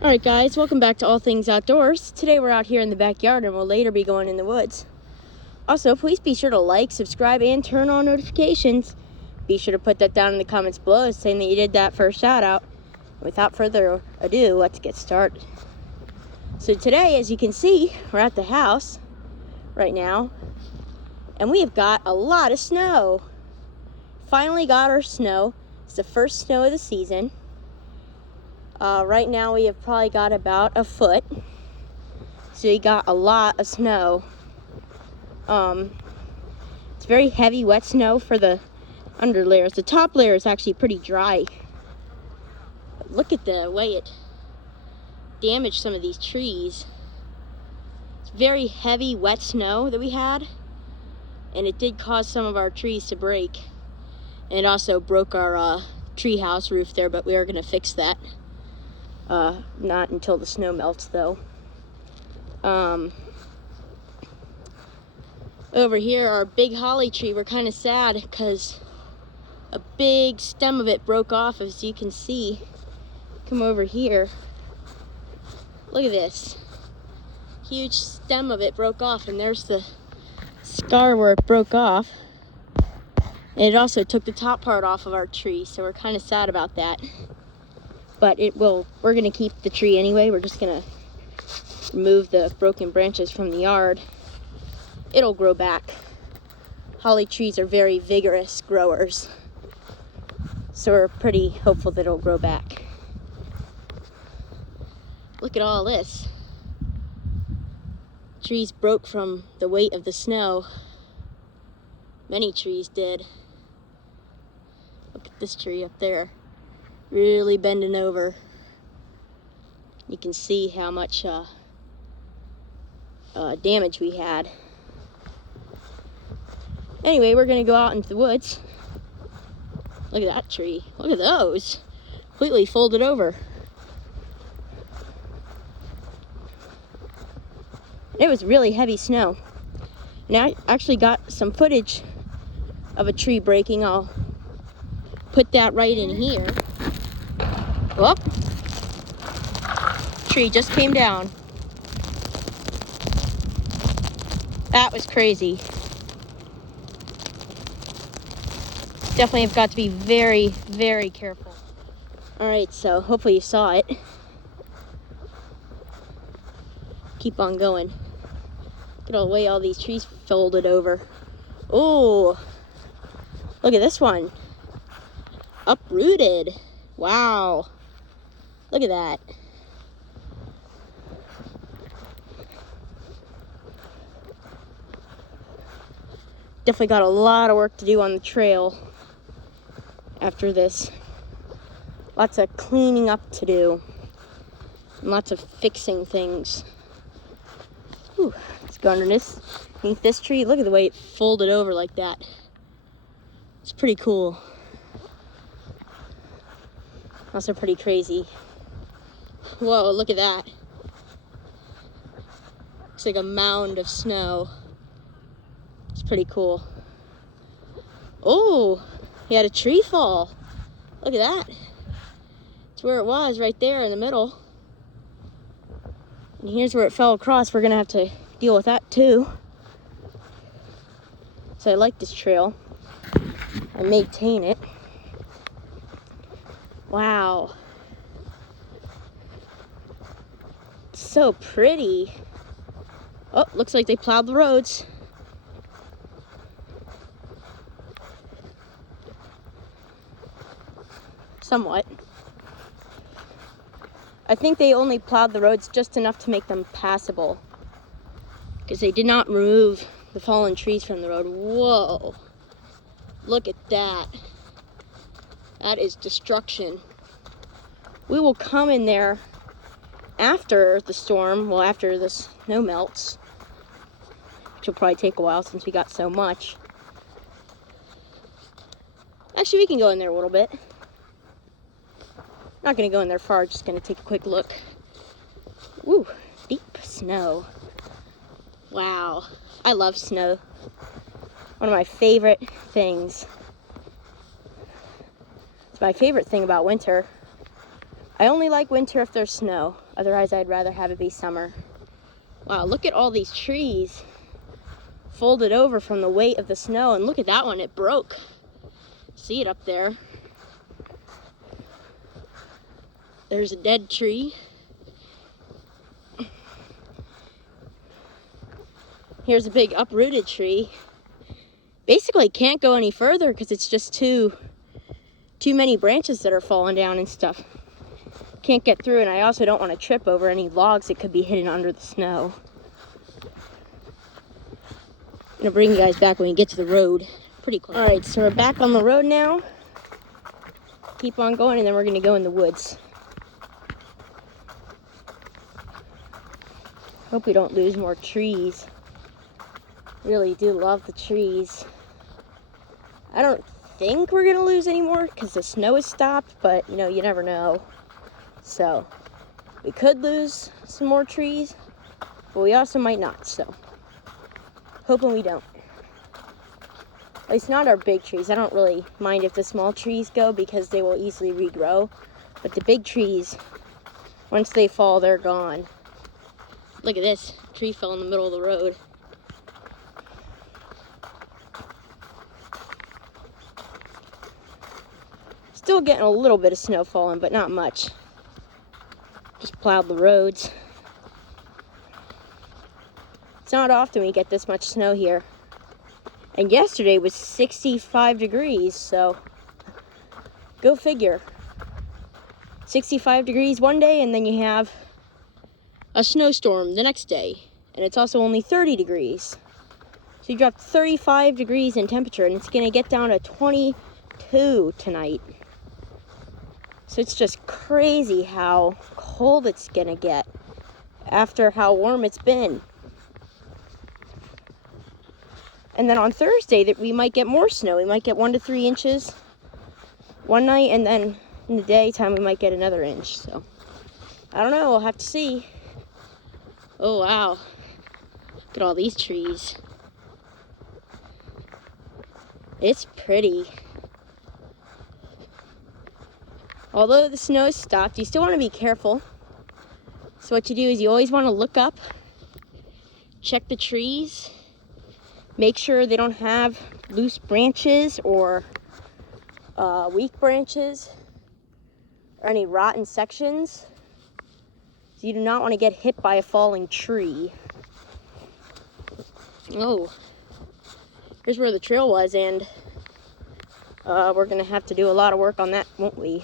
Alright guys, welcome back to All Things Outdoors. Today we're out here in the backyard and we'll later be going in the woods. Also, please be sure to like, subscribe, and turn on notifications. Be sure to put that down in the comments below saying that you did that for a shout out. Without further ado, let's get started. So today, as you can see, we're at the house right now and we have got a lot of snow. Finally got our snow. It's the first snow of the season. Right now we have probably got about a foot. So we got a lot of snow. It's very heavy, wet snow for the under layers. The top layer is actually pretty dry. But look at the way it damaged some of these trees. It's very heavy, wet snow that we had. And it did cause some of our trees to break. And it also broke our tree house roof there, but we are going to fix that. Not until the snow melts, though. Over here, our big holly tree, we're kind of sad because a big stem of it broke off, as you can see. Come over here. Look at this. Huge stem of it broke off, and there's the scar where it broke off. And it also took the top part off of our tree, so we're kind of sad about that. But we're gonna keep the tree anyway. We're just gonna remove the broken branches from the yard. It'll grow back. Holly trees are very vigorous growers. So we're pretty hopeful that it'll grow back. Look at all this. Trees broke from the weight of the snow. Many trees did. Look at this tree up there. Really bending over. You can see how much damage we had. Anyway, we're gonna go out into the woods. Look at that tree. Look at those. Completely folded over. It was really heavy snow. And I actually got some footage of a tree breaking. I'll put that right in here. Whoop. Tree just came down. That was crazy. Definitely have got to be very, very careful. Alright, so hopefully you saw it. Keep on going. Look at all the way all these trees folded over. Oh, look at this one. Uprooted. Wow. Look at that. Definitely got a lot of work to do on the trail after this. Lots of cleaning up to do. And lots of fixing things. Ooh, let's go underneath this tree. Look at the way it folded over like that. It's pretty cool. Also pretty crazy. Whoa, look at that. Looks like a mound of snow. It's pretty cool. Oh, he had a tree fall. Look at that. It's where it was, right there in the middle. And here's where it fell across. We're gonna have to deal with that too. So I like this trail. I maintain it. Wow. It's so pretty. Oh, looks like they plowed the roads. Somewhat. I think they only plowed the roads just enough to make them passable, because they did not remove the fallen trees from the road. Whoa. Look at that. That is destruction. We will come in there after the storm, well, after the snow melts, which will probably take a while since we got so much. Actually, we can go in there a little bit. Not gonna go in there far, just gonna take a quick look. Woo, deep snow. Wow, I love snow. One of my favorite things. It's my favorite thing about winter. I only like winter if there's snow. Otherwise, I'd rather have it be summer. Wow, look at all these trees folded over from the weight of the snow. And look at that one, it broke. See it up there? There's a dead tree. Here's a big uprooted tree. Basically can't go any further because it's just too many branches that are falling down and stuff. Can't get through, and I also don't want to trip over any logs that could be hidden under the snow. I'm gonna bring you guys back when we get to the road. Pretty close. All right, so we're back on the road now. Keep on going, and then we're gonna go in the woods. Hope we don't lose more trees. Really do love the trees. I don't think we're gonna lose any more because the snow has stopped, but you know, you never know. So we could lose some more trees, but we also might not, so hoping we don't. At least not our big trees. I don't really mind if the small trees go because they will easily regrow, but the big trees, once they fall, they're gone. Look at this, tree fell in the middle of the road. Still getting a little bit of snow falling, but not much. Just plowed the roads. It's not often we get this much snow here. And yesterday was 65 degrees, so go figure. 65 degrees one day, and then you have a snowstorm the next day. And it's also only 30 degrees. So you dropped 35 degrees in temperature, and it's gonna get down to 22 tonight. So it's just crazy how cold it's gonna get after how warm it's been. And then on Thursday that we might get more snow. We might get 1 to 3 inches one night, and then in the daytime we might get another inch. So I don't know, we'll have to see. Oh wow, look at all these trees. It's pretty. Although the snow has stopped, you still want to be careful. So what you do is you always want to look up, check the trees, make sure they don't have loose branches or weak branches or any rotten sections. So you do not want to get hit by a falling tree. Oh, here's where the trail was, and we're going to have to do a lot of work on that, won't we?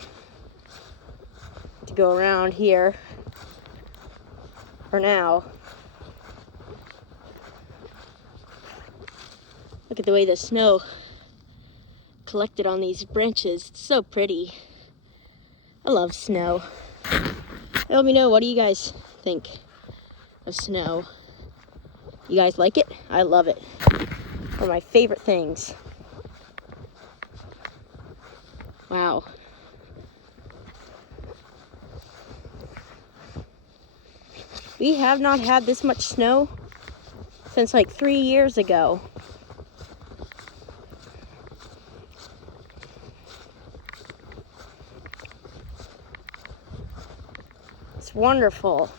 To go around here for now. Look at the way the snow collected on these branches. It's so pretty. I love snow. Let me know, what do you guys think of snow? You guys like it? I love it. One of my favorite things. Wow. We have not had this much snow since like 3 years ago. It's wonderful.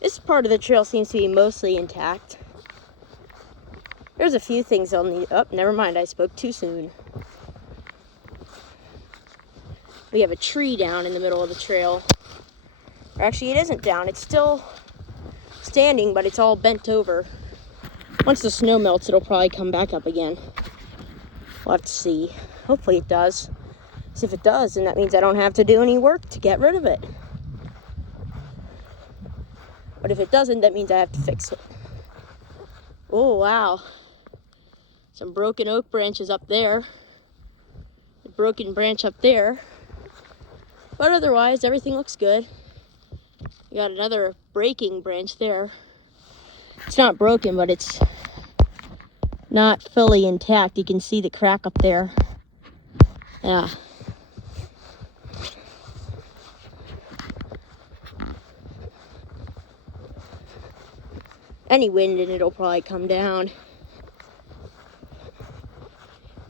This part of the trail seems to be mostly intact. There's a few things I'll need. Oh, never mind, I spoke too soon. We have a tree down in the middle of the trail. Or actually, it isn't down. It's still standing, but it's all bent over. Once the snow melts, it'll probably come back up again. We'll have to see. Hopefully it does. So if it does, then that means I don't have to do any work to get rid of it. But if it doesn't, that means I have to fix it. Oh, wow. Some broken oak branches up there. A broken branch up there. But otherwise, everything looks good. We got another breaking branch there. It's not broken, but it's not fully intact. You can see the crack up there. Yeah. Any wind and it'll probably come down.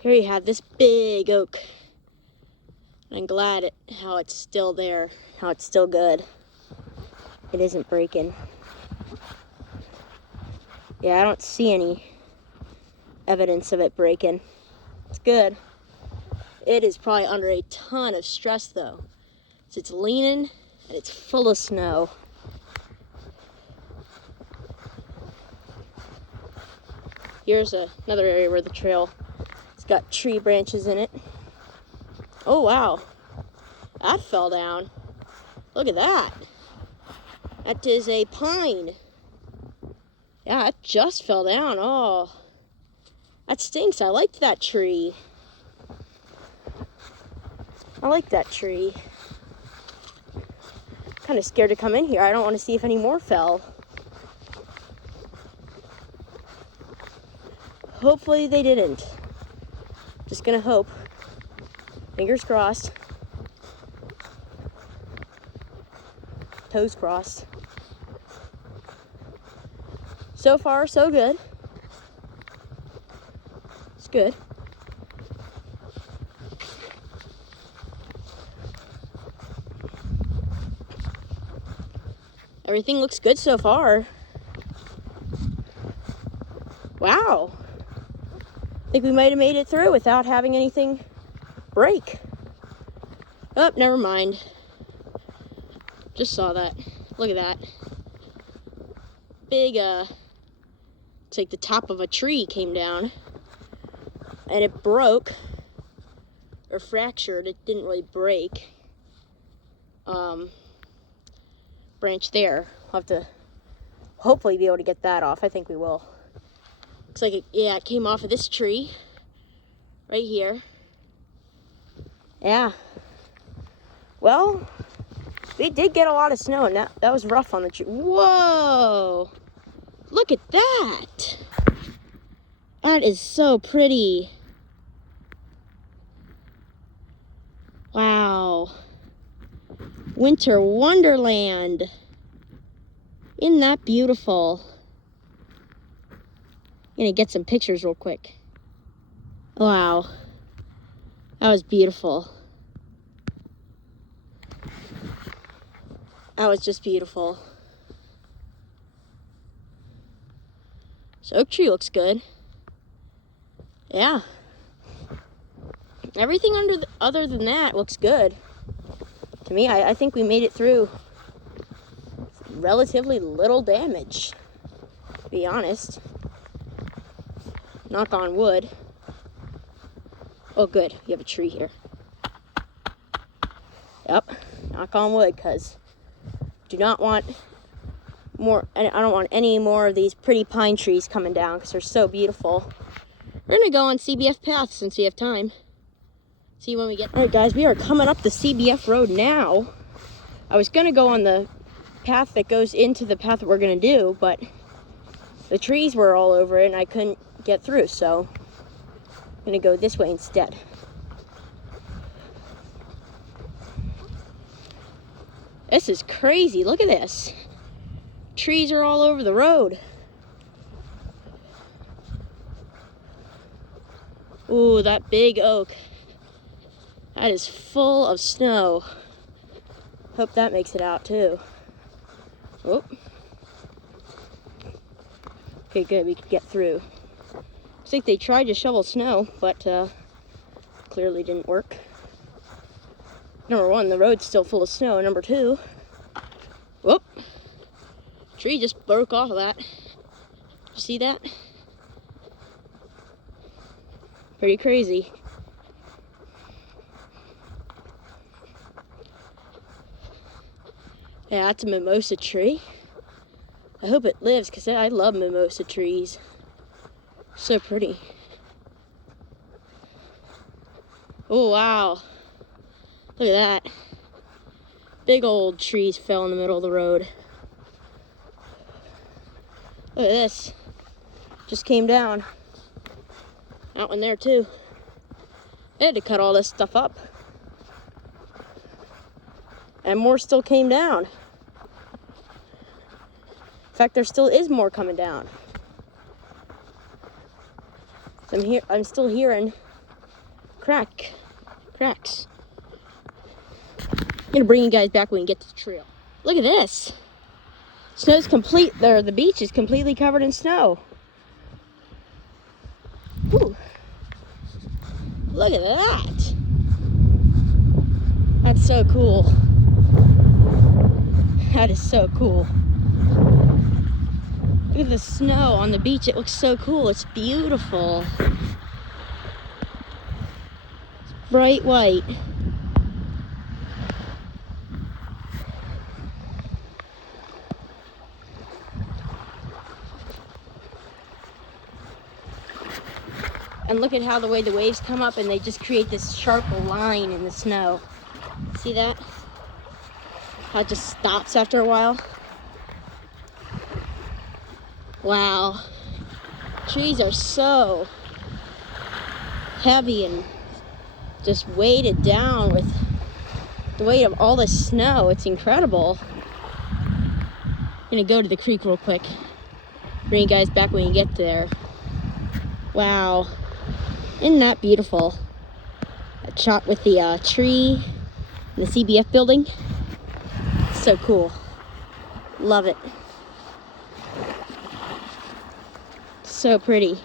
Here you have this big oak. I'm glad how it's still there, how it's still good. It isn't breaking. Yeah, I don't see any evidence of it breaking. It's good. It is probably under a ton of stress though. So it's leaning and it's full of snow. Here's another area where the trail, it's got tree branches in it. Oh wow, that fell down. Look at that. That is a pine. Yeah, it just fell down. Oh, that stinks. I liked that tree. I like that tree. Kind of scared to come in here. I don't want to see if any more fell. Hopefully they didn't. Just gonna hope. Fingers crossed. Toes crossed. So far, so good. It's good. Everything looks good so far. Wow. I think we might have made it through without having anything break. Oh, never mind. Just saw that. Look at that. Big, it's like the top of a tree came down. And it broke. Or fractured. It didn't really break. Branch there. We'll have to hopefully be able to get that off. I think we will. Looks like it came off of this tree. Right here. Yeah. Well, we did get a lot of snow, and that was rough on the tree. Whoa! Look at that! That is so pretty. Wow. Winter Wonderland. Isn't that beautiful? I'm gonna get some pictures real quick. Wow. That was beautiful. That was just beautiful. This oak tree looks good. Yeah. Everything other than that looks good. To me, I think we made it through relatively little damage, to be honest. Knock on wood. Oh, good. You have a tree here. Yep. Knock on wood, because do not want more. I don't want any more of these pretty pine trees coming down because they're so beautiful. We're going to go on CBF path since we have time. See when we get. All right, guys, we are coming up the CBF road now. I was going to go on the path that goes into the path that we're going to do, but the trees were all over it and I couldn't get through, so I'm going to go this way instead. This is crazy. Look at this. Trees are all over the road. Ooh, that big oak. That is full of snow. Hope that makes it out too. Oh. Okay, good, we could get through. Looks like they tried to shovel snow, but clearly didn't work. Number one, the road's still full of snow. Number two, whoop, tree just broke off of that. Did you see that? Pretty crazy. Yeah, that's a mimosa tree. I hope it lives, because I love mimosa trees. So pretty. Oh, wow. Look at that. Big old trees fell in the middle of the road. Look at this. Just came down. That one there too. They had to cut all this stuff up. And more still came down. In fact, there still is more coming down. So I'm still hearing cracks. I'm gonna bring you guys back when we get to the trail. Look at this. Snow's complete, the beach is completely covered in snow. Whew. Look at that. That's so cool. That is so cool. Look at the snow on the beach. It looks so cool. It's beautiful. It's bright white. And look at how the way the waves come up and they just create this sharp line in the snow. See that? How it just stops after a while. Wow. Trees are so heavy and just weighted down with the weight of all the snow. It's incredible. I'm gonna go to the creek real quick. Bring you guys back when you get there. Wow. Isn't that beautiful? A shot with the tree and the CBF building. So cool. Love it. So pretty.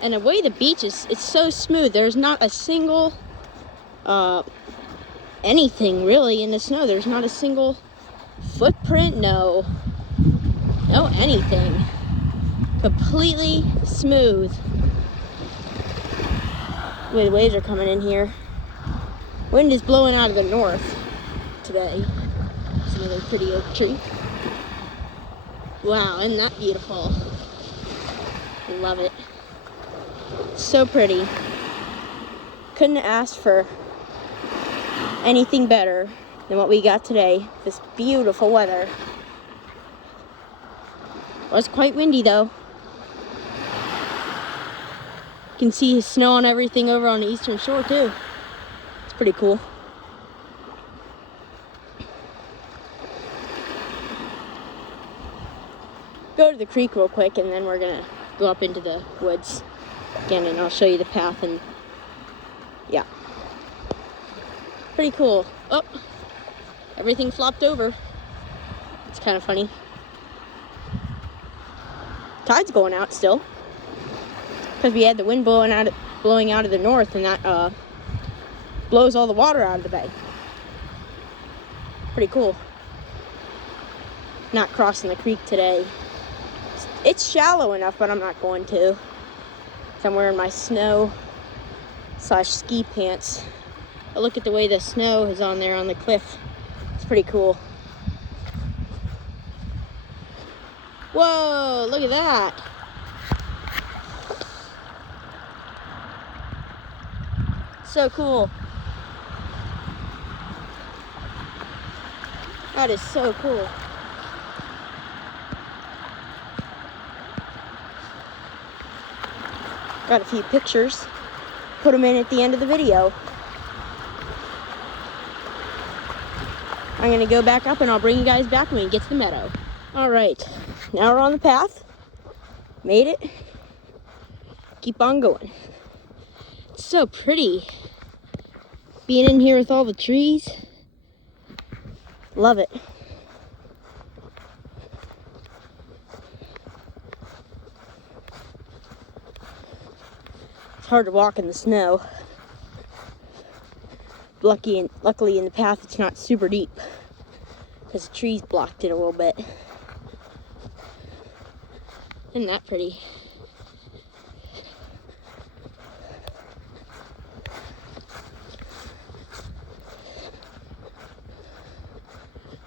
And the way the beach is, it's so smooth. There's not a single anything really in the snow. There's not a single footprint, no anything. Completely smooth. The way the waves are coming in here. Wind is blowing out of the north today. It's another pretty oak tree. Wow, isn't that beautiful? Love it. So pretty. Couldn't ask for anything better than what we got today. This beautiful weather. It was quite windy though. You can see snow on everything over on the eastern shore too. It's pretty cool. Go to the creek real quick and then we're gonna go up into the woods again and I'll show you the path and yeah. Pretty cool. Oh, everything flopped over. It's kind of funny. Tide's going out still. Because we had the wind blowing out of the north and that blows all the water out of the bay. Pretty cool. Not crossing the creek today. It's shallow enough, but I'm not going to. I'm wearing my snow/ski pants. But look at the way the snow is on there on the cliff. It's pretty cool. Whoa, look at that. So cool. That is so cool. Got a few pictures. Put them in at the end of the video. I'm gonna go back up and I'll bring you guys back when we get to the meadow. All right, now we're on the path. Made it. Keep on going. It's so pretty. Being in here with all the trees. Love it. It's hard to walk in the snow. Luckily in the path it's not super deep because the trees blocked it a little bit. Isn't that pretty?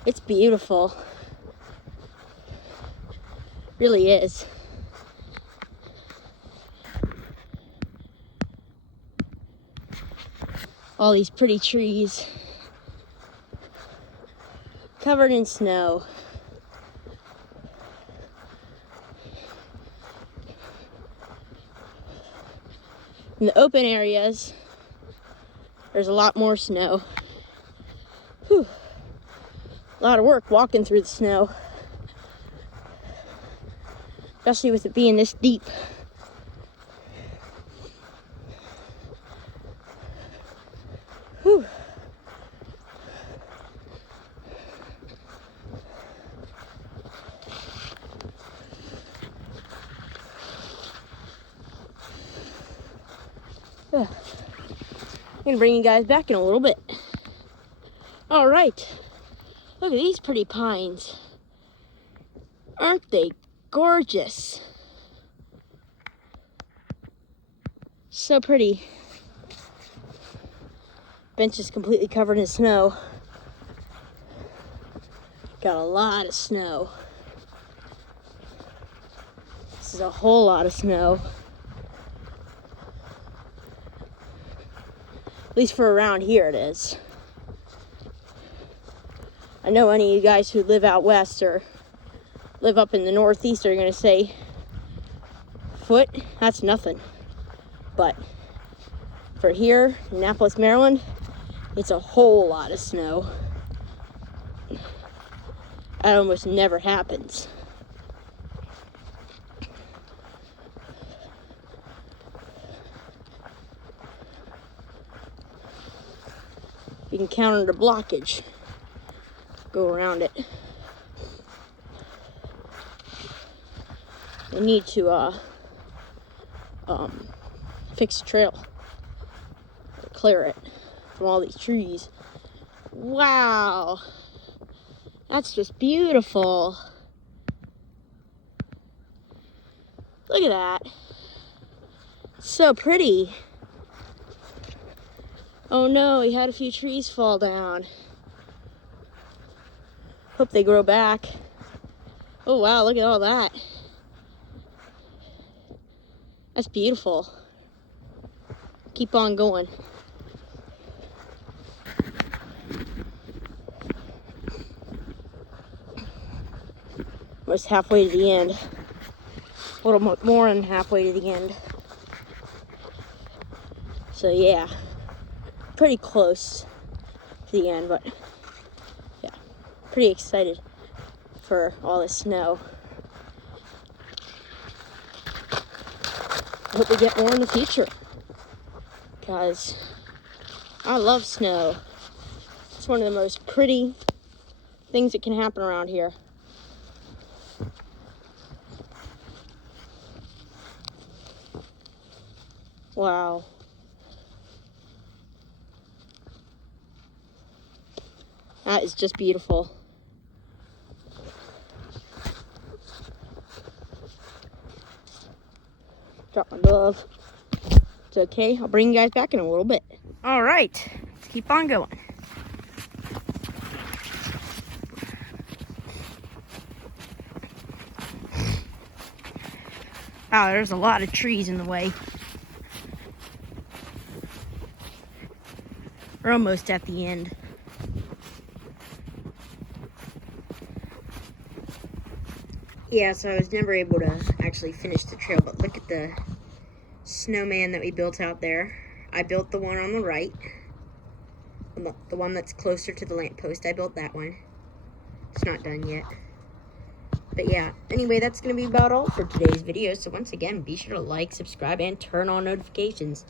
It's beautiful. Really is. All these pretty trees covered in snow. In the open areas, there's a lot more snow. Whew. A lot of work walking through the snow, especially with it being this deep. Whew. gonna bring you guys back in a little bit. All right, look at these pretty pines. Aren't they gorgeous? So pretty. Bench is completely covered in snow. Got a lot of snow. This is a whole lot of snow. At least for around here it is. I know any of you guys who live out west or live up in the Northeast are gonna say, foot, that's nothing. But for here, in Annapolis, Maryland, it's a whole lot of snow. That almost never happens. You encountered a blockage. Go around it. They need to fix the trail, or clear it from all these trees. Wow, that's just beautiful. Look at that. So pretty. Oh no, he had a few trees fall down. Hope they grow back. Oh wow, look at all that. That's beautiful. Keep on going. Almost halfway to the end. A little more than halfway to the end. So yeah, pretty close to the end, but yeah, pretty excited for all the snow. I hope we get more in the future, because I love snow. It's one of the most pretty things that can happen around here. Wow. That is just beautiful. Drop my glove. It's okay. I'll bring you guys back in a little bit. All right, let's keep on going. Wow, there's a lot of trees in the way. We're almost at the end. Yeah, so I was never able to actually finish the trail, but look at the snowman that we built out there. I built the one on the right, the one that's closer to the lamppost. I built that one. It's not done yet. But yeah, anyway, that's going to be about all for today's video. So once again, be sure to like, subscribe, and turn on notifications.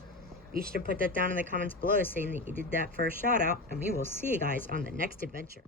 Be sure to put that down in the comments below saying that you did that for a shout out, and we will see you guys on the next adventure.